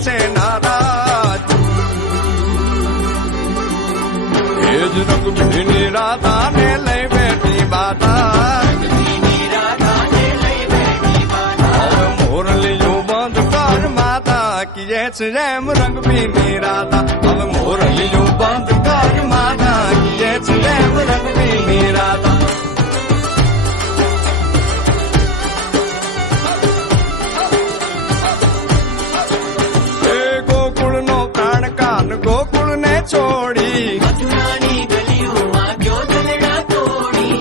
છે નારાજ એ જ રંગભીની રાધાને લઈ બેઠી બાધા મોરલીયું બંધ કર માતા કીએ છે એમ રંગભીની રાધા હવે મોરલીયું બંધ કર માતા કીએ છે એમ રંગભીની રાધા ગોકુળ ને છોડી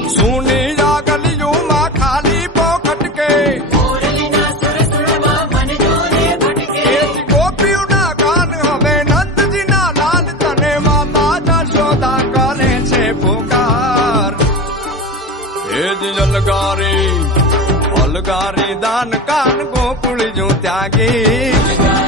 સુની જા ગલીઓમાં ખાલી પોખટ કે ગોપીઓના ગાન હવે નંદજીના લાલ તને માતા જશોદા કરે છે પુકાર એ જ અલગારી દાન કાન ગોકુળ જો ત્યાગી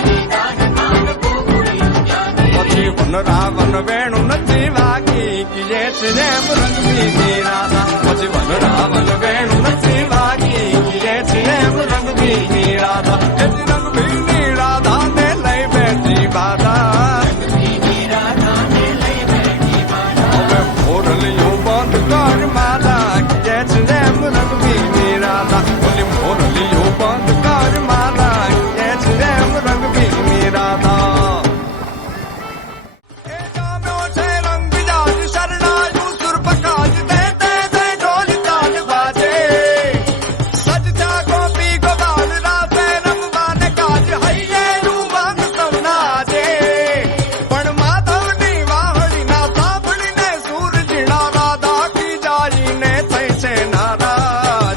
વન રાવણ વેણું નથી વાગી કીએ છે એમ રંગભીની રાધા પછી વન રાવણ વેણું નથી વાગી કીએ છે એમ રંગભીની રાધા રંગભીની